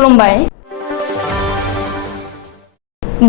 खुलुमबाय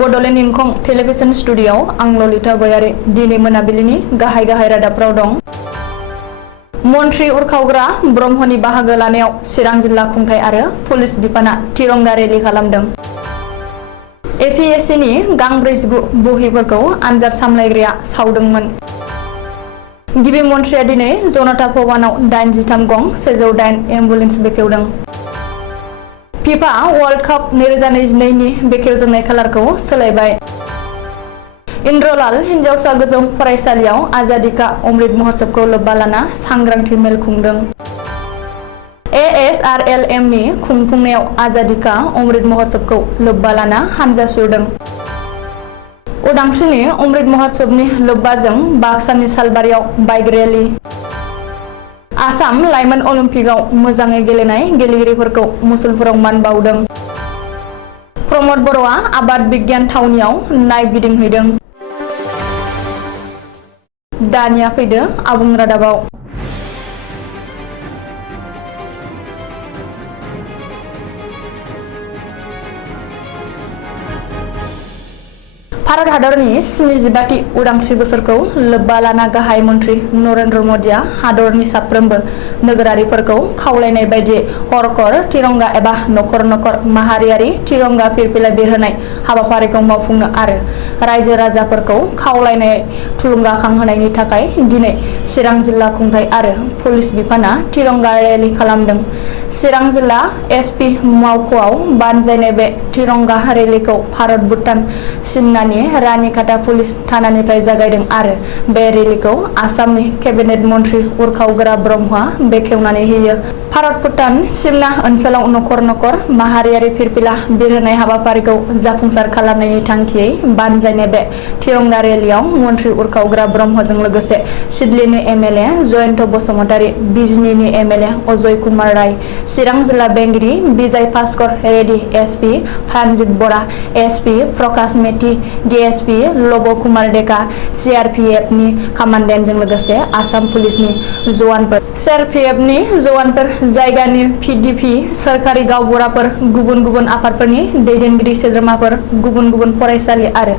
बड'लेण्ड इंखं टेलिभिजन स्टुडिय'आव आं ललिता गयारी दिनै मोनाबिलिनि गाहाय रादाबफोराव दं। मन्त्रि उरखावग्रा ब्रह्मनि बाहागो लानायाव चिरां जिल्ला खुंथाय आरो पुलिस बिफाना तिरंगा रेलि खालामदों। एपिएससिनि गांब्रै बहिफोरखौ आनजाद सामलायग्राया सावदोंमोन। गिबि मन्थ्रिया दिनै जनता भवनाव 83 गं 108 एम्बुलेन्स बेखेवदों। फिफा वर्ल्ड काप 2022 नि बेखेवजेननाय खालारखौ सोलायबाय। इन्द्रलाल हिनजावसा गोजौ फरायसालियाव आजादी का अमृत महोत्सवखौ लोब्बा लाना सांग्रांथि मेल खुंदों। ASRLM नि खुंफुंनायाव आजादी का अमृत महोत्सवखौ लोब्बा लाना हानजा सुरदों। उदांस्रिनि अमृत महोत्सवनि लोब्बाजों बाक्सानि सालबारियाव बाइक रेली। आसाम लाइमोन अलिम्पिकआव मोजाङै गेलेनाय गेलेगिरिफोरखौ मुसलपुराव मान बाउदों। प्रमद बर'आ आबाद बिगियान थावनियाव नायगिदिंहैदों। दानिया फैदो आबुं रादाबाव। भारत हादरनि 75थि उदांस्रि बोसोरखौ लोब्बा लाना गाहाय मन्त्रि नरेन्द्र मदिया हादरनि साफ्रोमबो नोगोरारिफोरखौ खावलायनाय बायदियै हरकर तिरंगा एबा नखर माहारियारि तिरंगा फिरफिला बिरहोनाय हाबाफारिखौ मावफुंनो आरो रायजो राजाफोरखौ खावलायनाय थुलुंगाखांहोनायनि थाखाय दिनै चिरां जिल्ला खुंथाय आरो पुलिस बिफाना तिरंगा रेलि खालामदों। चिरां जिल्ला एसपि मावख'आव बानजायनाय बे तिरंगा रेलिखौ भारत भुटान सिमनानि रानीखाता पुलिस थानानिफ्राय जागायदों आरो बे रेलिखौ आसामनि केबिनेट मन्त्रि उरखावग्रा ब्रह्मआ बेखेवनानै होयो। भारत भुटान सिमना ओनसोलाव नखर माहारियारि फिरफिला बिरहोनाय हाबाफारिखौ जाफुंसार खालामनायनि थांखियै बानजायनाय बे तिरंगा रेलियाव मन्त्रि उरखावग्रा ब्रह्मजों लोगोसे सिडलीनि एमएलए जयन्त बसुमतारी, बिजनीनि एमएलए अजय कुमार राय, चिरां जिल्ला बेंगिरि विजय भास्कर रेड्डी, एसपि प्राणजित बरा, एसपि प्रकाश मेथि, डीएसपि लब कुमार डेका, सीआरपीएफनि कमान्डेन्टजों लोगोसे आसाम पुलिसनि जवानफोर, सीआरपीएफनि जवानफोर, जायगानि पिडिपि, सोरखारि गावबुराफोर, गुबुन आफादफोरनि दैदेनगिरि सोद्रोमाफोर, गुबुन फरायसालि आरो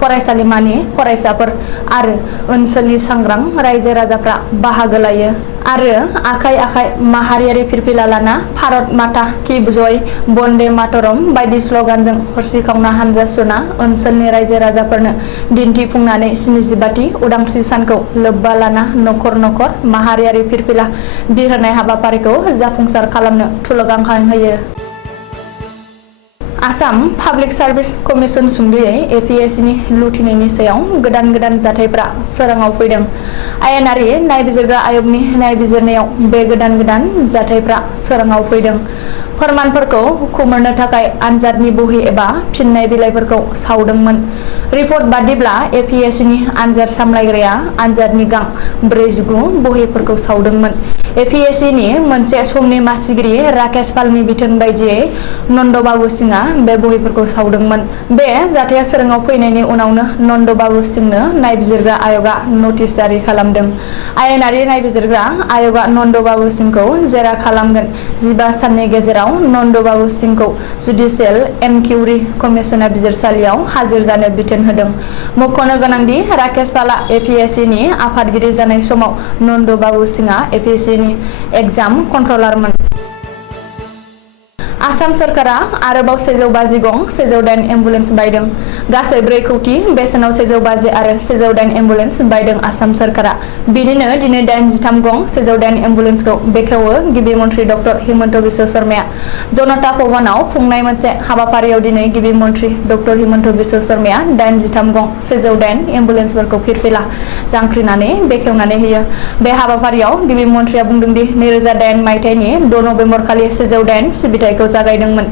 फरायसालिमानि फरायसाफोर आरो ओनसोलनि सांग्रां रायजो राजाफ्रा बाहागो लायो आरो आखाइ माहारियारि फिरफिला लाना भारत माता की जय, बन्दे मातरम बायदि स्लगानजों हरसिखावना हानजा सुरना ओनसोलनि रायजो राजाफोरनो दिन्थिफुंनानै 75थि उदांस्रि सानखौ लोब्बा लाना नखर माहारियारि फिरफिला बिरहोनाय हाबाफारिखौ जाफुंसार खालामनो थुलुंगाखांहोयो। आसाम पाब्लिक सार्भिस कमिसन सुंद'यै एपिएससिनि लुथिनायनि सायाव गोदान जाथायफोरा सोराङाव फैदों। आयेनारि नायबिजिरग्रा आय'गनि नायबिजिरनायाव बे गोदान जाथायफोरा सोराङाव फैदों। फोरमानफोरखौ खोमोरनो थाखाय आनजादनि बहि एबा फिननाय बिलाइफोरखौ सावदोंमोन। रिपर्ट बादिब्ला एपिएससिनि आनजाद सामलायग्राया आनजादनि गां 49 बहिफोरखौ सावदोंमोन। एपिएससिनि मोनसे समनि मासिगिरि राकेश पालनि बिथोन बायदियै नन्दबाबु सिंआ बे बहिफोरखौ सावदोंमोन। बे जाथाया सोराङाव फैनायनि उनावनो नन्दबाबु सिंनो नायबिजिरग्रा आय'गआ नटिस जारि खालामदों। आयेनारि नायबिजिरग्रा आय'गआ नन्दबाबु सिंखौ जेरा खालामगोन। 15 साननि गेजेराव नन्दबाबु सिंखौ जुडिशियेल एनक्वायरि कमिसना बिजिरसालियाव हाजिर जानो बिथोन होदों। मख'नो गोनांदि राकेश पालआ एपिएससिनि आफादगिरि जानाय समाव नन्दबाबु सिंआ एपिएससिनि एग्जाम कन्ट्रलारमोन। आसाम सरकारा आरोबाव 150 गं 108 एम्बुलेन्स बायदों। गासै 4 कौटि बेसेनाव 150 आरो 108 एम्बुलेन्स बायदों आसाम सरकारा। बिदिनो दिनै 83 गं 108 एम्बुलेन्सखौ बेखेवो गिबि मन्त्रि डक्टर हिमन्त बिश्व शर्माया। जनता भवनाव खुंनाय मोनसे हाबाफारियाव दिनै गिबि मन्त्रि डक्टर हिमन्त बिश्व शर्माया 83 गं 108 एम्बुलेन्सफोरखौ फिरफिला जांख्रिनानै बेखेवनानै होयो। बे हाबाफारियाव गिबि मन्थ्रिया बुंदोंदि 2008 मायथाइनि 6 नबेम्बर खालि 108 सिबिथायखौ जागायदोंमोन।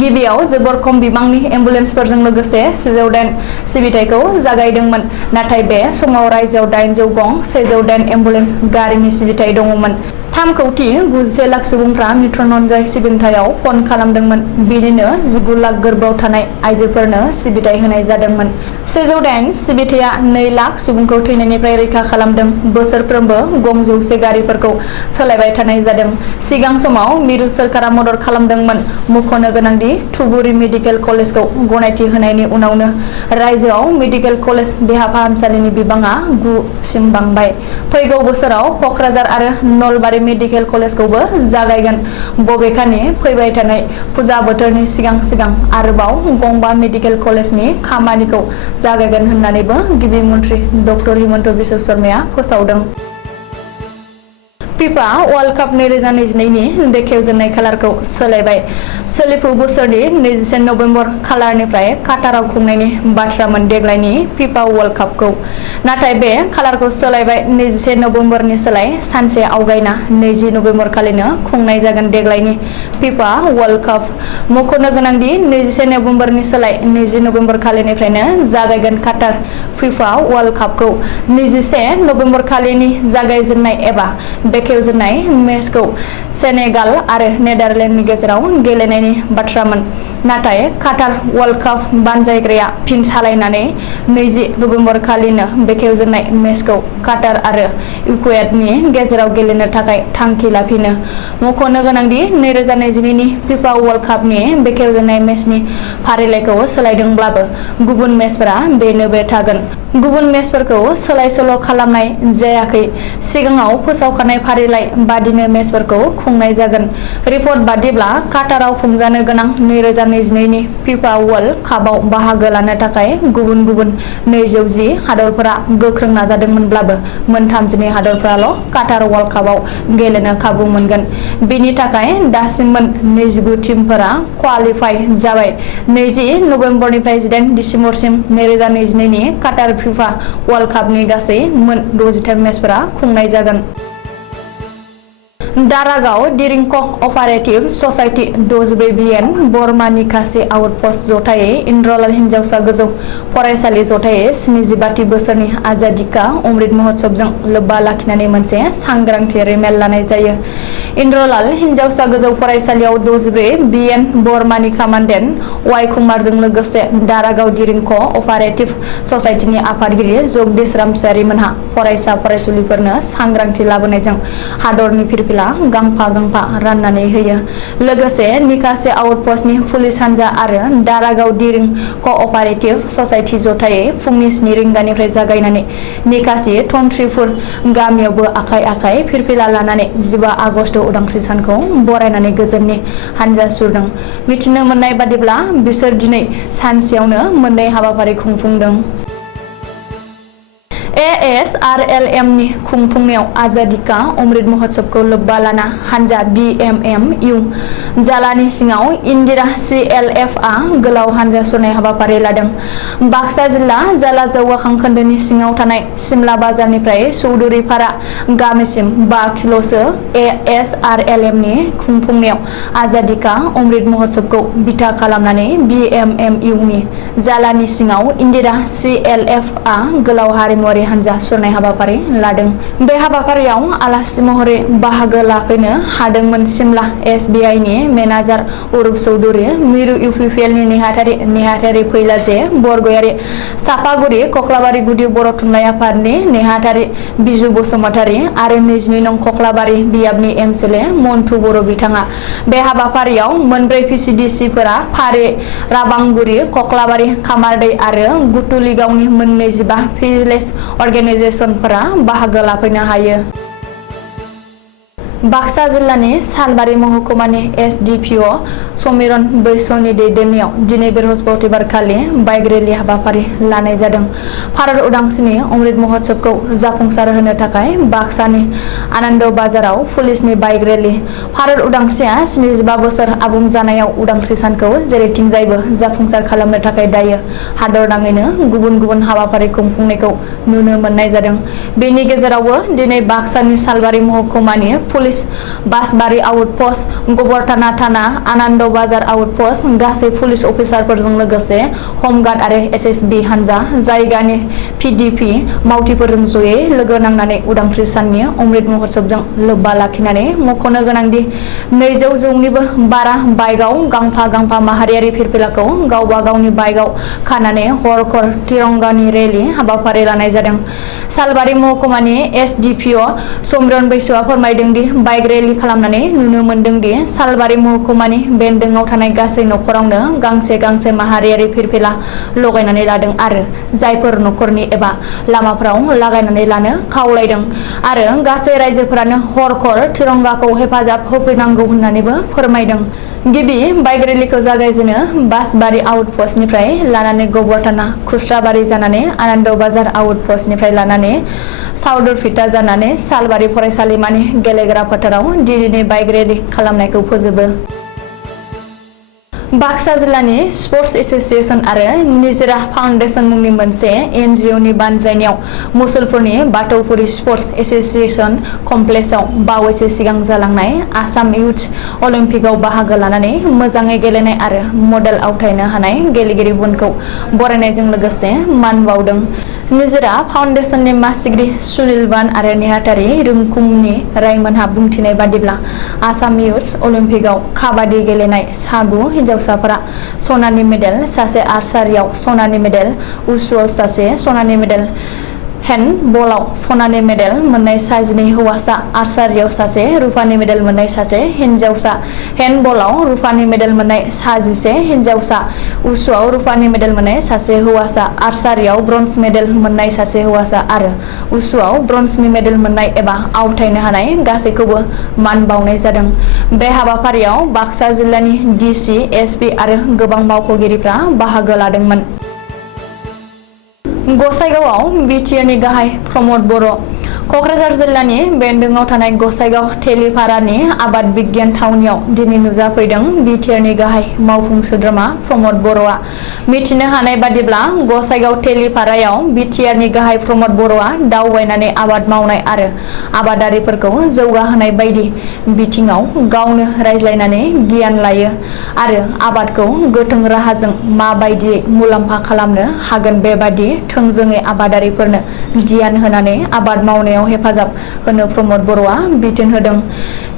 गिबियाव जोबोर खम बिबांनि एम्बुलेन्सफोरजों लोगोसे 108 सिबिथायखौ जागायदोंमोन। नाथाय बे समाव रायजोआव 800 गं 108 एम्बुलेन्स गारिनि सिबिथाय दङमोन। 3 कौटि 91 लाख सुबुंफ्रा मृत्युन्जय सिबिथायाव फन खालामदोंमोन। बिदिनो 19 लाख गोर्बोआव थानाय आइजोफोरनो सिबिथाय होनाय जादोंमोन। 108 सिबिथाया 2 लाख सुबुंखौ थैनायनिफ्राय रैखा खालामदों। बोसोरफ्रोमबो गं 100 गारिफोरखौ सोलायबाय थानाय जादों। सिगां समाव मिरु सोरखारा मदद खालामदोंमोन। मख'नो गोनांदि थुबुरी मेडिकेल कलेजखौ गनायथि होनायनि उनावनो रायजोआव मेडिकेल कलेज देहा फाहामसालिनि बिबाङा 9 सिम बांबाय। फैगौ बोसोराव क'क्राझार आरो नलबारि मेडिकेल कलेजखौबो जागायगोन। बबेखानि फैबाय थानाय फुजा बोथोरनि सिगां सिगां आरोबाव गंबा मेडिकेल कलेजनि खामानिखौ जागायगोन होननानैबो गिबि मन्थ्रि डक्टर हिमन्त बिश्व शर्माया फोसावदों। फिफा वर्ल्ड काप 2022 नि बेखेवजेननाय खालारखौ सोलायबाय। सोलिफु बोसोरनि 21 नबेम्बर खालारनिफ्राय काटाराव खुंनायनि बाथ्रामोन देग्लायनि फिफा वर्ल्ड कापखौ। नाथाय बे खालारखौ सोलायबाय। 21 नबेम्बरनि सोलाय सानसे आवगायना 20 नबेम्बर खालिनो खुंनाय जागोन देग्लायनि फिफा वर्ल्ड काप। मख'नो गोनांदि 21 नबेम्बरनि सोलाय 20 नबेम्बर खालिनिफ्रायनो जागायगोन काटार फिफा वर्ल्ड कापखौ। 21 नबेम्बर खालिनि जागायजेननाय एबा बेखेवजेननाय मेचखौ सेनेगाल आरो नेदारलेन्डनि गेजेराव गेलेनायनि बाथ्रामोन। नाथाय काटार वर्ल्ड काप बानजायग्राया फिन सालायनानै 20 नबेम्बर खालिनो बेखेवजेननाय मेचखौ काटार आरो इकुवेडरनि गेजेराव गेलेनो थाखाय थांखि लाफिनो। मख'नो गोनांदि 2022 नि फिफा वर्ल्ड कापनि बेखेवजेननाय मेचनि फारिलाइखौ सोलायदोंब्लाबो गुबुन मेचफोरा बेनो बे थागोन। गुबुन मेचफोरखौ सोलाय सोल' खालामनाय जायाखै। सिगाङाव फोसावखानाय फारिलाइ बादिनो मेचफोरखौ खुंनाय जागोन। रिपर्ट बादिब्ला काटाराव खुंजानो गोनां 2022 नि फिफा वर्ल्ड कापआव बाहागो लानो थाखाय गुबुन गुबुन 210 हादरफोरा गोख्रों नाजादोंमोनब्लाबो मोन 32 हादरफोराल' काटार वर्ल्ड कापआव गेलेनो खाबु मोनगोन। बेनि थाखाय दासिम मोन 29 टीमफोरा क्वालिफाइ जाबाय। 20 नबेम्बरनिफ्राय 18 दिसेम्बरसिम 2022 नि काटार फिफा वर्ल्ड कापनि गासै मोन 63 मेचफोरा खुंनाय जागोन। दारागाव दिरिं क'अपारेटिभ ससाइटि 64 बिएन बरमा निकासि आउटप'स्ट जथायै इन्द्रलाल हिनजावसा गोजौ फरायसालि जथायै 75थि बोसोरनि आजादि का अमृत महोत्सवजों लोब्बा लाखिनानै मोनसे सांग्रांथियारि मेल लानाय जायो। इन्द्रलाल हिनजावसा गोजौ फरायसालियाव 64 बिएन बरमानि कामान्डेन्ट वाइ कुमारजों लोगोसे दारागाव दिरिं क'अपारेटिभ ससाइटिनि आफादगिरि जगदीश रामसियारि मोनहा फरायसा फरायसुलिफोरनो सांग्रांथि लाबोनायजों हादरनि फिरफिला गांफा गांफा राननानै होयो। लोगोसे निकासि आउटप'स्टनि पुलिस हान्जा आरो दारागाव दिरिं क'अपारेटिभ ससाइटि जथायै फुंनि 7 रिंगानिफ्राय जागायनानै निकासि धनश्रीपुर गामियावबो आखाइ आखाइ फिरफिला लानानै 15 आगस्ट उदांस्रि सानखौ बरायनानै गोजोननि हान्जा सुरदों। मिथिनो मोननाय बादिब्ला बिसोर दिनै सानसेयावनो मोननै हाबाफारि खुंफुंदों। ASRLM नि खुंफुंनायाव आजादि का अमृत महोत्सवखौ लोब्बा लाना हान्जा BMMU जालानि सिङाव इन्दिरा CLF आ गोलाव हान्जा सुरनाय हाबाफारि लादों। बाक्सा जिल्ला जाला जौगाखां खोन्दोनि सिङाव थानाय सिमला बाजारनिफ्राय चौधुरीपारा गामिसिम 5 किल'सो ASRLM नि खुंफुंनायाव आजादि का अमृत महोत्सवखौ बिथा खालामनानै BMMU नि जालानि सिङाव इन्दिरा CLF आ गोलाव हारिमुआरि हान्जा सुरनाय हाबाफारि लादों। बे हाबाफारियाव आलासि महरै बाहागो लाफैनो हादोंमोन सिमला SBI नि मेनेजार अरुप चौधुरी, मिरु UPPL नि नेहाथारि फैलाजे बरगयारी, सापागुरि कक्लाबारि गुदि बर' थुनलाइ आफादनि नेहाथारि बिजु बसुमतारी आरो 22 नं कक्लाबारि बियाबनि MCLA मन्टु बर' बिथाङा। बे हाबाफारियाव मोनब्रै PCDC फोरा फारि राबांगुरि, कक्लाबारि, खामारदै आरो गुथुलिगावनि मोन 25 भिलेज अर्गेनाइजेसनफोरा बाहागो लाफैनो हायो। बाक्सा जिल्लानि सालबारि महकुमानि SDPO समिरन बैस'नि दैदेननायाव दिनै बृहस्पतिबारखालि बाइक रेलि हाबाफारि लानाय जादों। भारत उदांस्रिनि अमृत महोत्सवखौ जाफुंसार होनो थाखाय बाक्सानि आनन्द बाजाराव पुलिसनि बाइक रेलि। भारत उदांस्रिया 75 बोसोर आबुं जानायाव उदांस्रि सानखौ जेरैथिंजायबो जाफुंसार खालामनो थाखाय दायो हादरनाङैनो गुबुन गुबुन हाबाफारि खुंफुंनायखौ नुनो मोननाय जादों। बेनि गेजेरावबो दिनै बाक्सानि सालबारि महकुमानि पुलिस बासबारि आउटप'स्ट, गबरथाना थाना, आनन्द बाजार आउटप'स्ट गासै पुलिस अफिसारफोरजों लोगोसे हमगार्ड आरो SSB हान्जा जायगानि PDP मावथिफोरजों जयै लोगो नांनानै उदांस्रि साननि अमृत महोत्सवजों लोब्बा लाखिनानै मख'नो गोनांदि 200 जौनिबो बारा बाइकआव गांफा गांफा माहारियारि फिरफिलाखौ गावबा गावनि बाइकआव खानानै हर तिरंगानि रेलि हाबाफारि लानाय जादों। सालबारि महकुमानि SDPO समिरन बैसोआ फोरमायदों दि बाइक रेलि खालामनानै नुनो मोन्दों दि सालबारि महकुमानि बेन्दोङाव थानाय गासै नखरावनो गांसे गांसे माहारियारि फिरफिला लगायनानै लादों आरो जायफोर नखरनि एबा लामाफोराव लागायनानै लानो खावलायदों आरो गासै रायजोफोरानो हरखर तिरंगाखौ हेफाजाब होफैनांगौ होननानैबो फोरमायदों। गिबि बाइक रेलिखौ जागायजेनो बासबारि आउटपस्टनिफ्राय लानानै गबरथाना खुस्राबारि जानानै आनन्द बाजार आउटपस्टनिफ्राय लानानै साउदरफिटा जानानै सालबारि फरायसालिमानि गेलेग्रा फोथाराव दिनैनि बाइक रेलि खालामनायखौ फोजोबो। बाक्सा जिल्लानि स्पर्ट्स एसोसिएशन आरो निजिरा फाउन्डेशन मुंनि मोनसे एनजिअनि बानजायनायाव मुसलपुरनि बाथौफुरि स्पर्ट्स एसोसिएशन कमप्लेक्सआव बावैसो सिगां जालांनाय आसाम इयुथ अलिम्पिकआव बाहागो लानानै मोजाङै गेलेनाय आरो मडेल आवथायनो हानाय गेलेगिरिफोरखौ बरायनायजों लोगोसे मान बावदों। निजिरा फाउन्डेशननि मासिगिरि सुनिल बान आरो नेहाथारि रुंकुमनि रायमोनहा बुंथिनाय बादिब्ला आसाम इयुथ अलिम्पिकआव काबादि गेलेनाय सा9 हिन्जावसाफोरा सनानि मेडेल, सासे आर्चारियाव सनानि मेडेल, उसुआव सासे सनानि मेडेल, हेन्डबलाव सनानि मेडेल मोननाय सा12 हौवासा, आर्चारियाव सासे, रुपानि मेडेल मोननाय सासे हिन्जावसा, हेन्डबलाव रुपानि मेडेल मोननाय सा11 हिन्जावसा, उसुआव रुपानि मेडेल मोननाय सासे हौवासा, आर्चारियाव ब्रन्ज मेडेल मोननाय सासे हौवासा आरो उसुआव ब्रन्जनि मेडेल मोननाय एबा आवथायनो हानाय गासैखौबो मान बावनाय जादों। बे हाबाफारियाव बाक्सा जिल्लानि डिसि, एसपि आरो गोबां मावख'गिरिफ्रा बाहागो लादोंमोन। गसाइगावआव बिटिआरनि गाहाय प्रमद बर'। कक्राझार जिल्लानि बेन्दोङाव थानाय गसाइगाव तेलिपारानि आबाद बिगियान थावनियाव दिनै नुजाफैदों बिटिआरनि गाहाय मावफुं सोद्रोमा प्रमद बर'आ। मिथिनो हानाय बादिब्ला गसाइगाव तेलिपारायाव बिटिआरनि गाहाय प्रमद बर'आ दावबायनानै आबाद मावनाय आरो आबादारिफोरखौ जौगाहोनाय बायदि बिथिङाव गावनो रायज्लायनानै गियान लायो आरो आबादखौ गोथों राहाजों माबायदियै मुलाम्फा खालामनो हागोन बेबादि थोंजोङै आबादारिफोरनो गियान होनानै आबाद मावनायाव हेफाजाब होनो प्रमद बर'आ बिथोन होदों।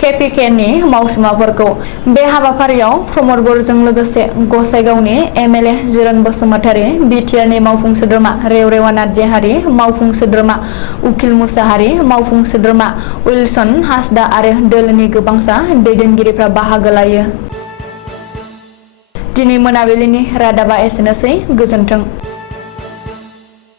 केपिकेनि मावसुमाफोरखौ बे हाबाफारियाव प्रमद बर'जों लोगोसे गसाइगावनि एमएलए जिरन बसुमतारी, बिटिआरनि मावफुं सोद्रोमा रेवरेवा नार्जारी, मावफुं सोद्रोमा उकिल मुसाहारि, मावफुं सोद्रोमा उइलसन हासदा आरो दोलोनि गोबांसा दैदेनगिरिफ्रा बाहागो लायो। दिनै मोनाबिलिनि रादाबा एसेनोसै। गोजोन्थों।